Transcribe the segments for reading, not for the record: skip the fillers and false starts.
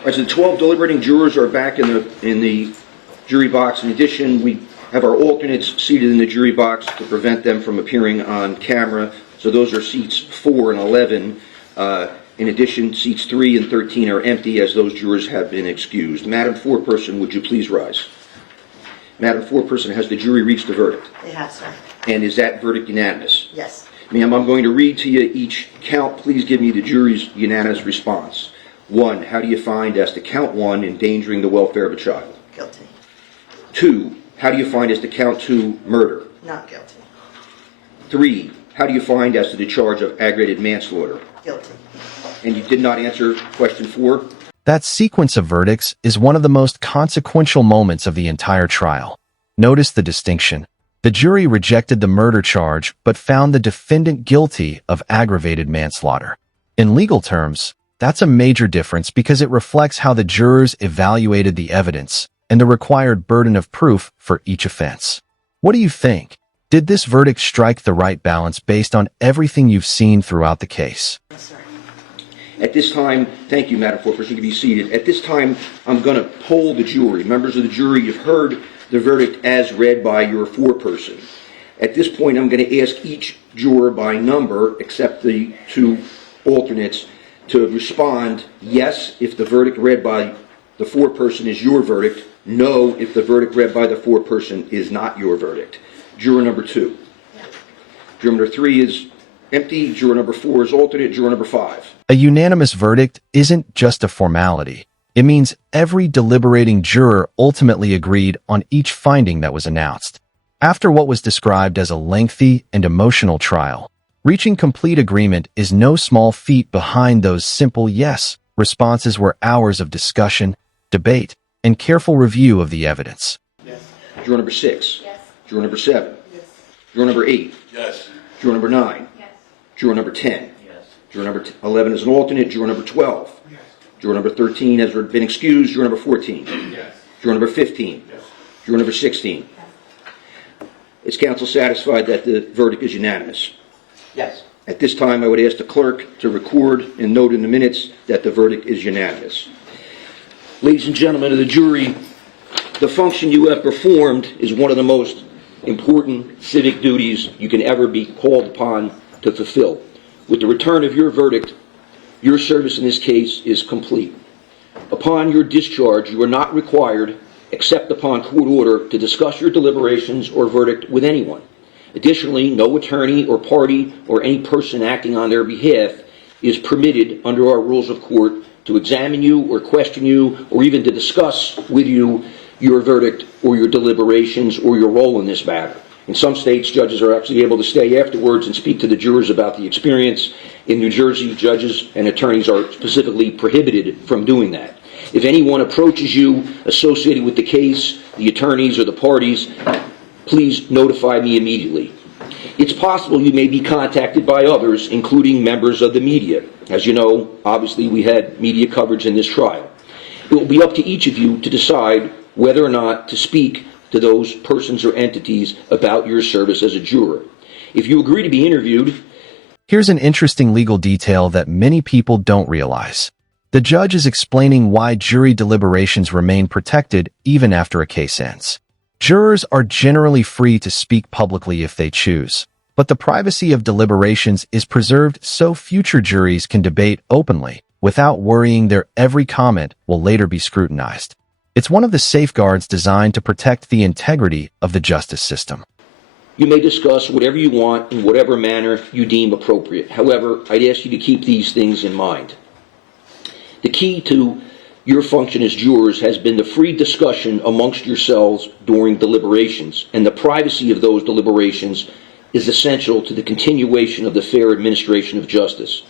All right, so the 12 deliberating jurors are back in the jury box. In addition, we have our alternates seated in the jury box to prevent them from appearing on camera. So those are seats 4 and 11. In addition, seats 3 and 13 are empty as those jurors have been excused. Madam Foreperson, would you please rise? Madam Foreperson, has the jury reached a verdict? They have, sir. And is that verdict unanimous? Yes. Ma'am, I'm going to read to you each count. Please give me the jury's unanimous response. 1, how do you find as to count 1, endangering the welfare of a child? Guilty. 2, how do you find as to count 2, murder? Not guilty. 3, how do you find as to the charge of aggravated manslaughter? Guilty. And you did not answer question 4? That sequence of verdicts is one of the most consequential moments of the entire trial. Notice the distinction. The jury rejected the murder charge but found the defendant guilty of aggravated manslaughter. In legal terms, that's a major difference because it reflects how the jurors evaluated the evidence and the required burden of proof for each offense. What do you think? Did this verdict strike the right balance based on everything you've seen throughout the case? Yes, sir. At this time, thank you, Madam Foreperson, you can be seated. At this time, I'm going to poll the jury. Members of the jury, you've heard the verdict as read by your foreperson. At this point, I'm going to ask each juror by number, except the 2 alternates, to respond yes if the verdict read by the foreperson is your verdict, no if the verdict read by the foreperson is not your verdict. Juror number 2. Yeah. Juror number 3 is empty. Juror number 4 is alternate. Juror number 5. A unanimous verdict isn't just a formality. It means every deliberating juror ultimately agreed on each finding that was announced. After what was described as a lengthy and emotional trial, reaching complete agreement is no small feat. Behind those simple yes responses were hours of discussion, debate, and careful review of the evidence. Yes. Juror number 6. Yes. Juror number 7. Yes. Juror number 8. Yes. Juror number 9. Yes. Juror number 10. Yes. Juror number 11 is an alternate. Juror number 12. Yes. Juror number 13 has been excused. Juror number 14. Yes. Juror number 15. Yes. Juror number 16. Is counsel satisfied that the verdict is unanimous? Yes. At this time, I would ask the clerk to record and note in the minutes that the verdict is unanimous. Ladies and gentlemen of the jury, the function you have performed is one of the most important civic duties you can ever be called upon to fulfill. With the return of your verdict, your service in this case is complete. Upon your discharge, you are not required, except upon court order, to discuss your deliberations or verdict with anyone. Additionally, no attorney or party or any person acting on their behalf is permitted under our rules of court to examine you or question you or even to discuss with you your verdict or your deliberations or your role in this matter. In some states, judges are actually able to stay afterwards and speak to the jurors about the experience. In New Jersey, judges and attorneys are specifically prohibited from doing that. If anyone approaches you associated with the case, the attorneys or the parties, please notify me immediately. It's possible you may be contacted by others, including members of the media. As you know, obviously we had media coverage in this trial. It will be up to each of you to decide whether or not to speak to those persons or entities about your service as a juror. If you agree to be interviewed... Here's an interesting legal detail that many people don't realize. The judge is explaining why jury deliberations remain protected even after a case ends. Jurors are generally free to speak publicly if they choose, but the privacy of deliberations is preserved so future juries can debate openly without worrying their every comment will later be scrutinized. It's one of the safeguards designed to protect the integrity of the justice system. You may discuss whatever you want in whatever manner you deem appropriate. However, I'd ask you to keep these things in mind. The key to your function as jurors has been the free discussion amongst yourselves during deliberations, and the privacy of those deliberations is essential to the continuation of the fair administration of justice.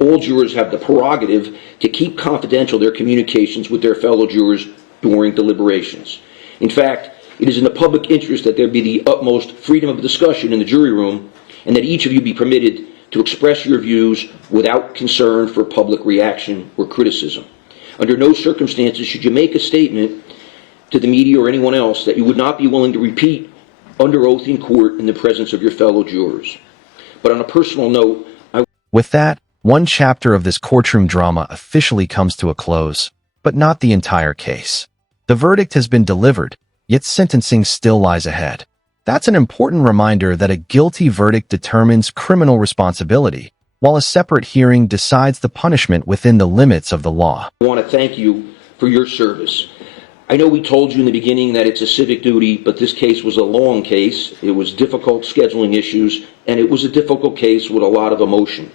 All jurors have the prerogative to keep confidential their communications with their fellow jurors during deliberations. In fact, it is in the public interest that there be the utmost freedom of discussion in the jury room, and that each of you be permitted to express your views without concern for public reaction or criticism. Under no circumstances should you make a statement to the media or anyone else that you would not be willing to repeat under oath in court in the presence of your fellow jurors. But on a personal note, With that, one chapter of this courtroom drama officially comes to a close. but not the entire case. The verdict has been delivered, yet sentencing still lies ahead. That's an important reminder that a guilty verdict determines criminal responsibility, while a separate hearing decides the punishment within the limits of the law. I want to thank you for your service. I know we told you in the beginning that it's a civic duty, but this case was a long case. It was difficult scheduling issues, and it was a difficult case with a lot of emotion.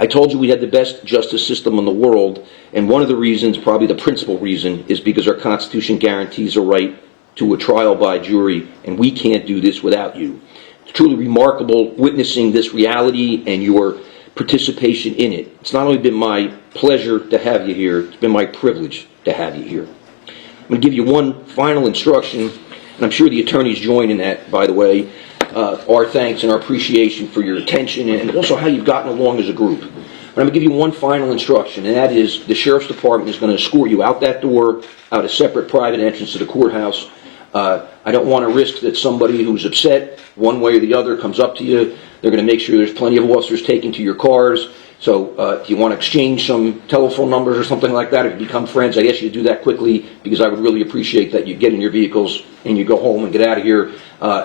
I told you we had the best justice system in the world, and one of the reasons, probably the principal reason, is because our Constitution guarantees a right to a trial by jury, and we can't do this without you. It's truly remarkable witnessing this reality and your participation in it. It's not only been my pleasure to have you here, it's been my privilege to have you here. I'm going to give you one final instruction, and I'm sure the attorneys join in that, by the way, our thanks and our appreciation for your attention and also how you've gotten along as a group. But I'm going to give you one final instruction, and that is the Sheriff's Department is going to escort you out that door, out a separate private entrance to the courthouse. I don't want to risk that somebody who's upset one way or the other comes up to you. They're going to make sure there's plenty of officers taken to your cars. So if you want to exchange some telephone numbers or something like that, if you become friends, I guess you do that quickly, because I would really appreciate that you get in your vehicles and you go home and get out of here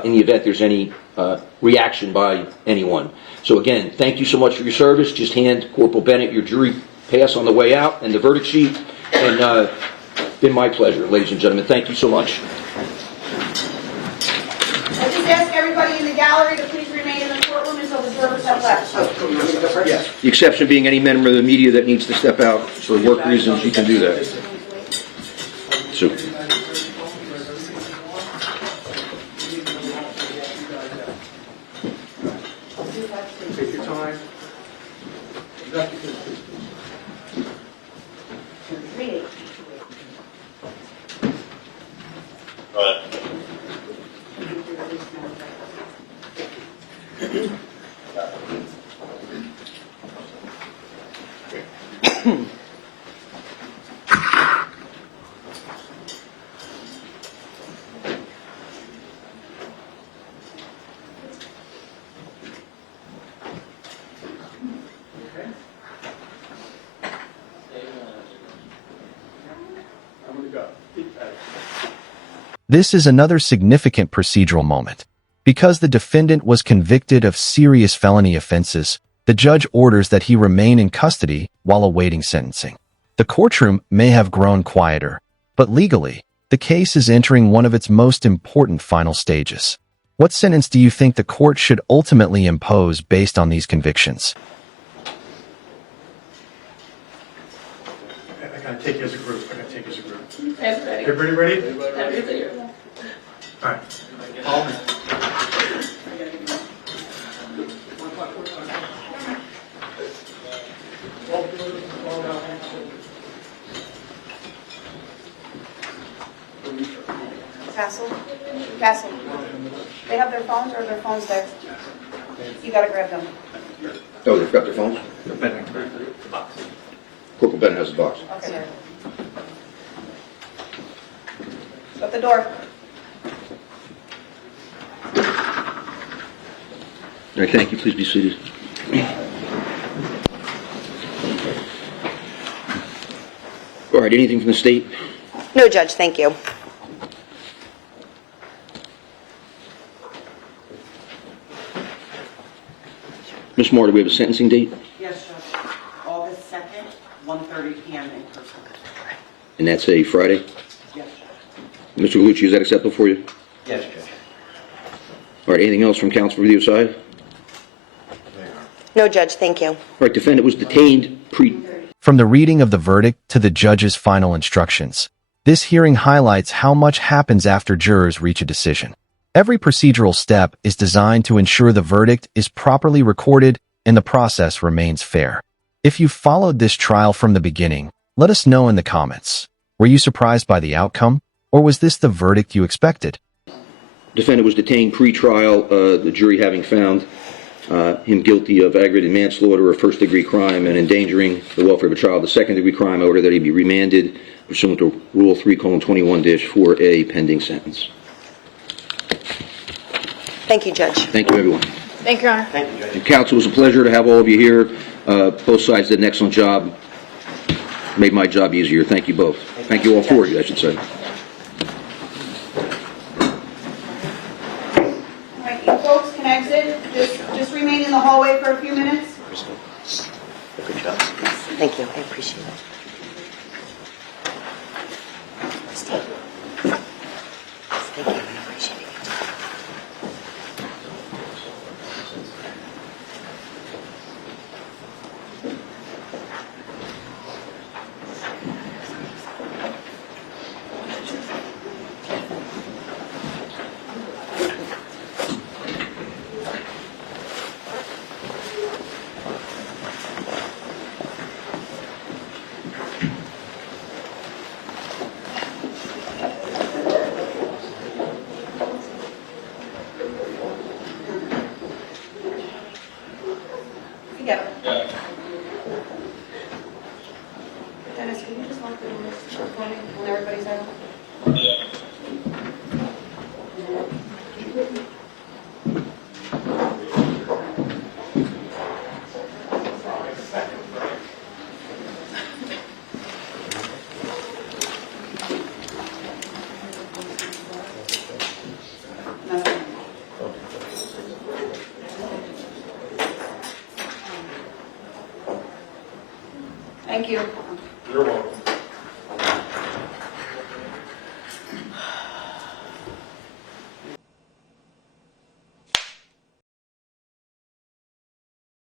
in the event there's any reaction by anyone. So again, thank you so much for your service. Just hand Corporal Bennett your jury pass on the way out and the verdict sheet. And been my pleasure, ladies and gentlemen. Thank you so much. I just ask everybody in the gallery to please remain in the courtroom until the jurors have left. The exception being any member of the media that needs to step out for work reasons, you can do that. So. Take your time. This is another significant procedural moment. Because the defendant was convicted of serious felony offenses, the judge orders that he remain in custody while awaiting sentencing. The courtroom may have grown quieter, but legally, the case is entering one of its most important final stages. What sentence do you think the court should ultimately impose based on these convictions? I gotta take you as a group. Everybody. Everybody ready? Everybody. All right. Follow me. Castle. They have their phones, or their phones there? You gotta grab them. Oh, they've got their phones? Corporal Bennett has the box. Okay, there. Shut the door. All right, thank you. Please be seated. All right, anything from the state? No, Judge, thank you. Ms. Moore, do we have a sentencing date? Yes, Judge. August 2nd, 1:30 p.m. in person. And that's a Friday? Yes, Judge. Mr. Gallucci, is that acceptable for you? Yes, Judge. All right, anything else from counsel for the other side? No, Judge, thank you. All right, defendant was detained From the reading of the verdict to the judge's final instructions, this hearing highlights how much happens after jurors reach a decision. Every procedural step is designed to ensure the verdict is properly recorded and the process remains fair. If you followed this trial from the beginning, let us know in the comments. Were you surprised by the outcome, or was this the verdict you expected? Defendant was detained pre-trial, the jury having found him guilty of aggravated manslaughter, a first-degree crime, and endangering the welfare of a child, a second-degree crime. I order that he be remanded pursuant to Rule 3:21-4A, pending sentence. Thank you, Judge. Thank you, everyone. Thank you, Your Honor. Thank you, Judge. Counsel, it was a pleasure to have all of you here. Both sides did an excellent job. Made my job easier. Thank you both. Thank you all four of you, I should say. All right, you folks can exit. Just remain in the hallway for a few minutes. Good job. Thank you. I appreciate it. Steve. Thank you. I appreciate it. Together. Dennis, can you just lock the doors for me when everybody's out? Thank you. You're welcome.